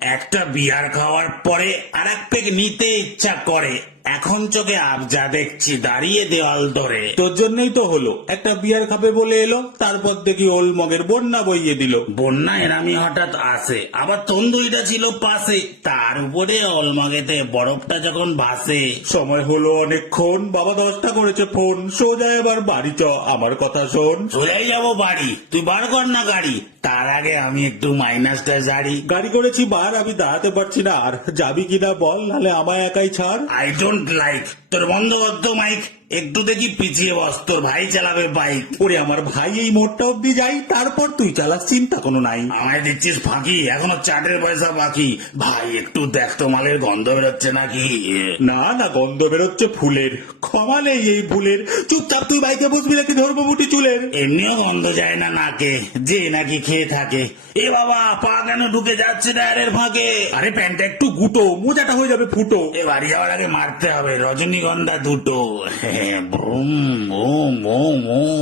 একটা বিয়ার খাওয়ার পরে আর এক পেগ নিতে ইচ্ছা করে। এখন চোখে আবজা দেখছি দাঁড়িয়ে দেওয়াল ধরে। তোর জন্যই তো হলো, একটা বিয়ার খাবে বলে এলো, তারপর দেখি ওল মগের বন্যা বইয়ে দিল। বন্যা এরামি হঠাৎ আসে, আবার তন্দুরিটা ছিল পাশে, তার উপরে অলমাগেতে বরফটা যখন ভাসে। সময় হলো অনেকক্ষণ, বাবা 10টা করেছে ফোন, সোজা এবার বাড়ি চ, আমার কথা শোন। চলেই যাবো বাড়ি, তুই বার কর না গাড়ি, তার আগে আমি একটু মাইনাসটা জারি। গাড়ি করেছি বার, আমি দাঁড়াতে পারছি না আর, যাবি কিনা বল, নাহলে আমায় একাই ছাড়। আই ডোন্ট লাইক তোর বন্ধ করতো মাইক, একটু দেখি পিছিয়ে বস, তোর ভাই চালাবে বাইক। ওরে আমার ভাই, এই মোড়টা অব্দি যাই, তারপর তুই চালাস, চিন্তা কোনো নাই। আমায় দিচ্ছিস ফাঁকি, এখনো চাটের পয়সা বাকি। ভাই একটু দেখ তো মালের গন্ধ বেরোচ্ছে নাকি। না না, গন্ধ বেরোচ্ছে ফুলের, ক্ষমা নেই এই ভুলের। চুপচাপ তুই বাইকে বসবি নাকি ধরবো মুটি চুলের? এমনিও গন্ধ যায় না নাকে, যে নাকি খেয়ে থাকে। এ বাবা, পা কেন ঢুকে যাচ্ছে টায়ারের ফাঁকে? আরে প্যান্টটা একটু গুটো, মোজাটা হয়ে যাবে ফুটো। এ বাড়ি যাওয়ার আগে মারতে হবে রজনীগন্ধা দুটো। Boom boom boom boom.